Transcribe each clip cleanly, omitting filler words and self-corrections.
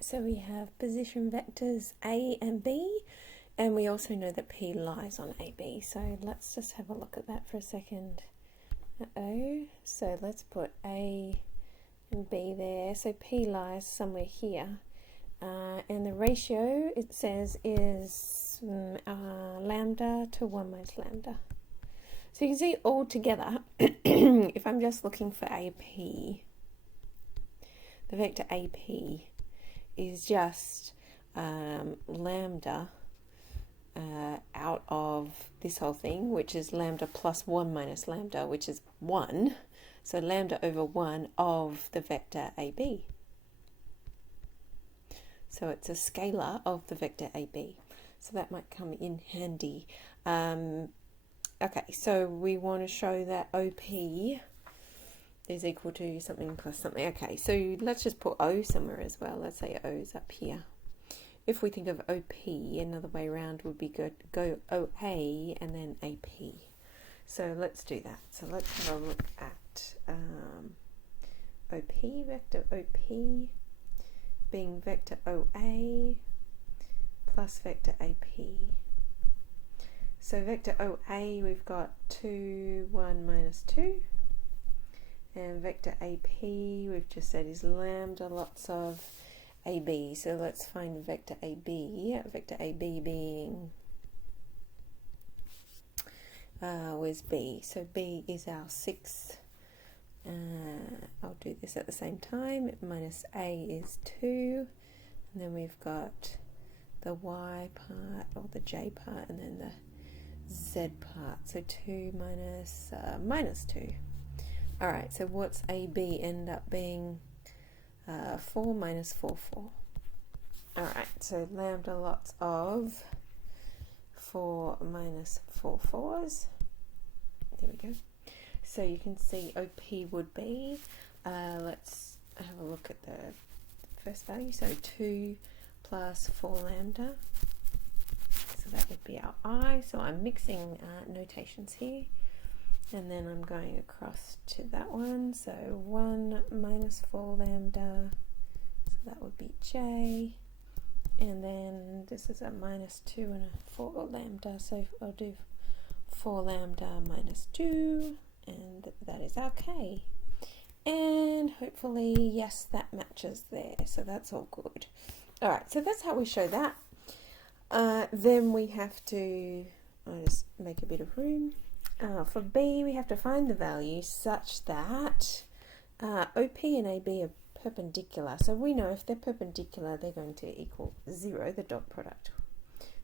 Alright, so we have position vectors A and B, and we also know that P lies on AB. So let's just have a look at that for a second. So let's put A and B there. So P lies somewhere here. And the ratio, it says, is lambda to 1 minus lambda. So you can see all together, if I'm just looking for AP, the vector AP is just lambda out of this whole thing, which is lambda plus 1 minus lambda, which is 1. So lambda over 1 of the vector AB. So it's a scalar of the vector AB. So that might come in handy. Okay, so we want to show that OP is equal to something plus something. Okay, so let's just put O somewhere as well. Let's say O is up here. If we think of OP, another way around would be good. Go OA and then AP. So let's do that. So let's have a look at OP, vector OP being vector OA plus vector AP. So vector OA, we've got 2, 1 minus 2. And vector AP, we've just said is lambda lots of AB. So let's find vector AB. Vector AB being, where's B? So B is our 6. I'll do this at the same time. Minus A is 2. And then we've got the Y part, or the J part, and then the Z part. So 2 minus minus 2. Alright, so what's AB end up being? 4 minus 4, 4. Alright, so lambda lots of 4 minus 4 4s. There we go. So you can see OP would be, let's have a look at the first value. So 2 plus 4 lambda. So that would be our I. So I'm mixing notations here. And then I'm going across to that one. So 1 minus 4 lambda. So that would be J. And then this is a minus 2 and a 4 lambda. So I'll do 4 lambda minus 2. And that is our K. And hopefully, yes, that matches there. So that's all good. Alright, so that's how we show that. Then we have to, I'll just make a bit of room. For B, we have to find the value such that OP and AB are perpendicular. So we know if they're perpendicular, they're going to equal 0, the dot product.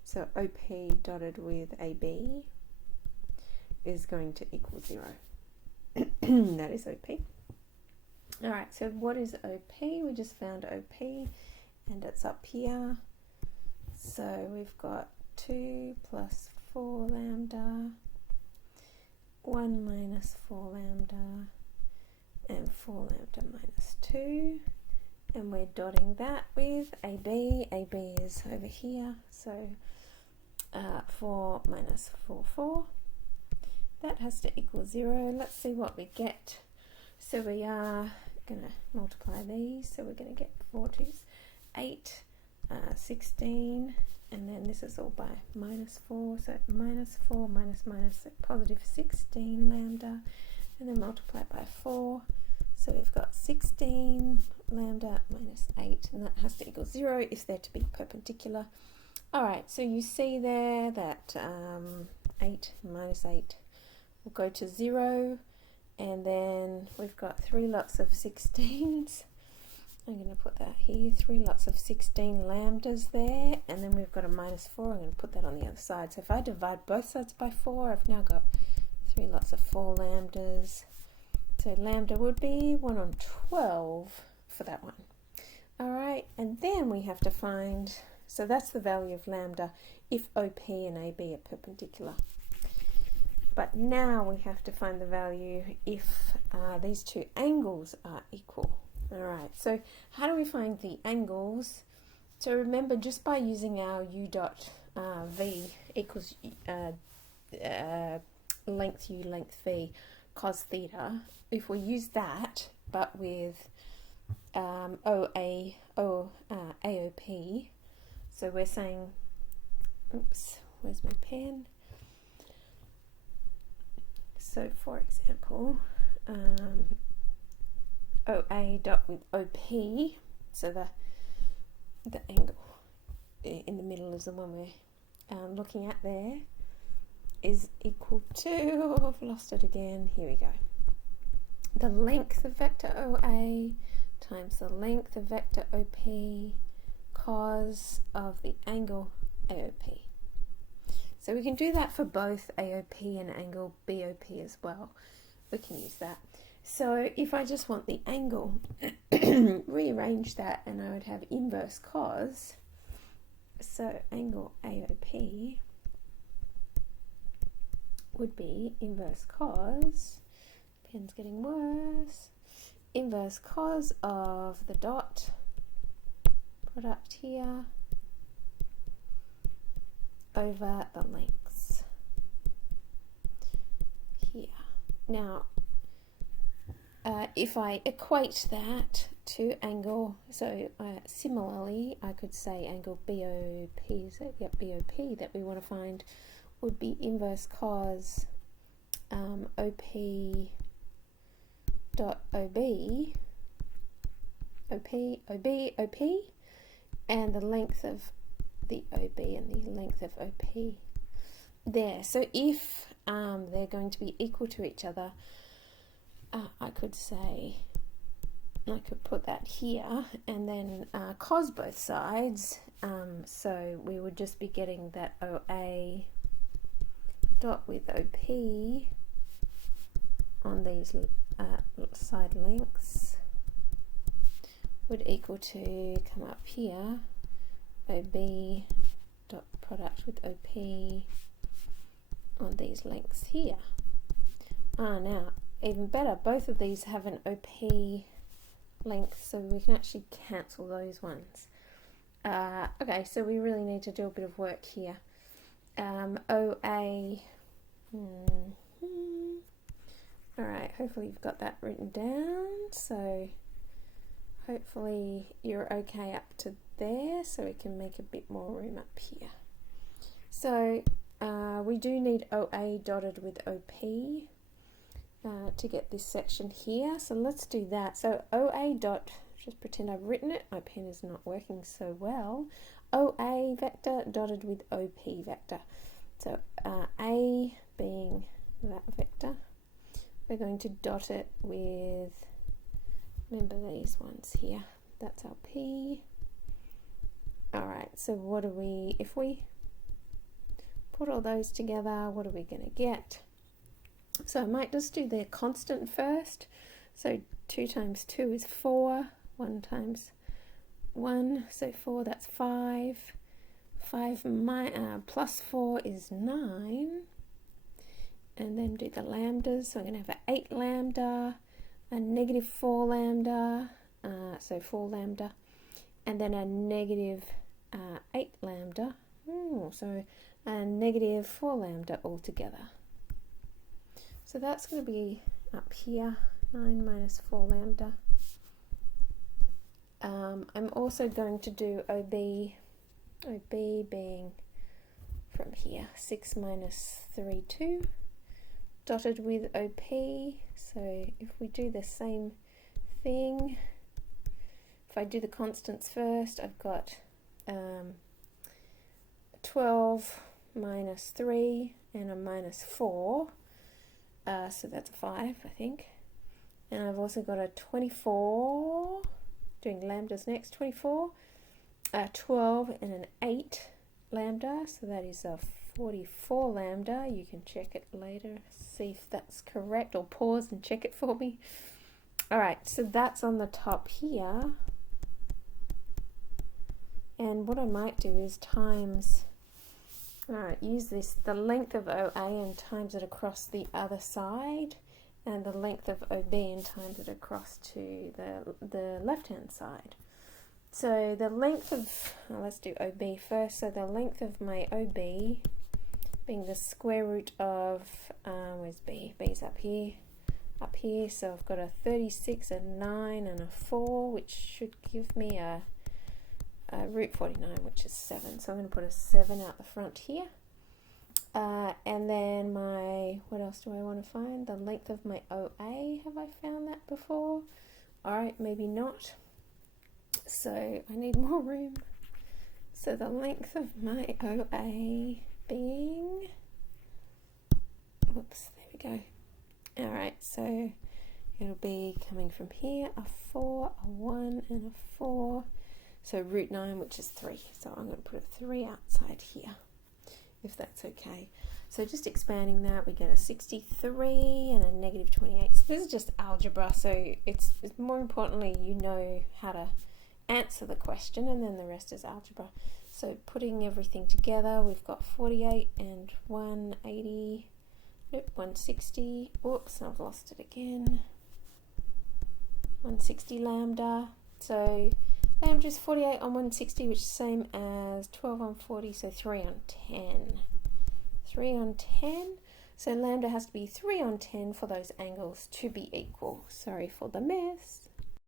So OP dotted with AB is going to equal 0. That is OP. Alright, so what is OP? We just found OP, and it's up here. So we've got 2 plus 4 lambda, 1 minus 4 lambda, and 4 lambda minus 2. And we're dotting that with AB. AB is over here, so 4 minus 4, 4. That has to equal 0. Let's see what we get. So we are going to multiply these. So we're going to get 4 2's 8, 16, and then this is all by minus 4. So minus 4 minus minus, so positive 16 lambda, and then multiply by 4. So we've got 16 lambda minus 8, and that has to equal 0 if they're to be perpendicular. Alright, so you see there that 8 minus 8 will go to 0, and then we've got 3 lots of 16s. I'm going to put that here, 3 lots of 16 lambdas there, and then we've got a minus 4. I'm going to put that on the other side. So if I divide both sides by 4, I've now got 3 lots of 4 lambdas. So lambda would be 1 on 12 for that one. Alright, and then we have to find, so that's the value of lambda if OP and AB are perpendicular. But now we have to find the value if these two angles are equal. Alright, so how do we find the angles? So remember, just by using our U dot V equals length U, length V, cos theta, if we use that, but with A So we're saying, oops, where's my pen? So for example, OA dot with OP, so the angle in the middle is the one we're looking at there, is equal to, I've lost it again, here we go, the length of vector OA times the length of vector OP cos of the angle AOP. So we can do that for both AOP and angle BOP as well. We can use that. So if I just want the angle, rearrange that and I would have inverse cos. So angle AOP would be inverse cos, pen's getting worse, inverse cos of the dot product here over the lengths here. Now, if I equate that to angle, so similarly, I could say angle BOP, is it? Yep, BOP that we want to find would be inverse cos OP dot OB, OP, and the length of the OB and the length of OP there. So if they're going to be equal to each other, I could say, I could put that here and then cos both sides, so we would just be getting that OA dot with OP on these side lengths would equal to, come up here, OB dot product with OP on these lengths here. Now, even better, both of these have an OP length, so we can actually cancel those ones. Okay, so we really need to do a bit of work here. OA, alright, hopefully you've got that written down, so hopefully you're okay up to there, so we can make a bit more room up here. So we do need OA dotted with OP to get this section here, so let's do that. So OA dot, just pretend I've written it, my pen is not working so well, OA vector dotted with OP vector. So A being that vector, we're going to dot it with, remember these ones here, that's our P. Alright, so what do we, if we put all those together, what are we going to get? So I might just do the constant first. So 2 times 2 is 4, 1 times 1, so 4, that's 5. 5 plus 4 is 9. And then do the lambdas. So we're going to have an 8 lambda, a negative 4 lambda, so 4 lambda, and then a negative 8 lambda. So a negative 4 lambda altogether. So that's going to be up here, 9 minus 4 lambda. I'm also going to do OB being from here, 6 minus 3, 2, dotted with OP. So if we do the same thing, if I do the constants first, I've got 12 minus 3 and a minus 4. So that's a 5, I think. And I've also got a 24, doing lambdas next, 24, 12 and an 8 lambda, so that is a 44 lambda. You can check it later, see if that's correct, or pause and check it for me. Alright, so that's on the top here. And what I might do is times, use this, the length of OA and times it across the other side, and the length of OB and times it across to the left-hand side. So the length of, let's do OB first, so the length of my OB being the square root of, where's B? B's up here, so I've got a 36, a 9 and a 4, which should give me a root 49, which is 7. So I'm going to put a 7 out the front here. And then what else do I want to find? The length of my OA. Have I found that before? Alright, maybe not. So I need more room. So the length of my OA being, whoops, there we go. Alright, so it'll be coming from here, a 4, a 1, and a 4. So root 9, which is 3. So I'm going to put a 3 outside here, if that's okay. So just expanding that, we get a 63 and a negative 28. So this is just algebra, so it's more importantly you know how to answer the question, and then the rest is algebra. So putting everything together, we've got 48 and 180, nope, 160, whoops, I've lost it again, 160 lambda. So lambda is 48 on 160, which is the same as 12 on 40, so 3 on 10. 3 on 10, so lambda has to be 3 on 10 for those angles to be equal. Sorry for the mess.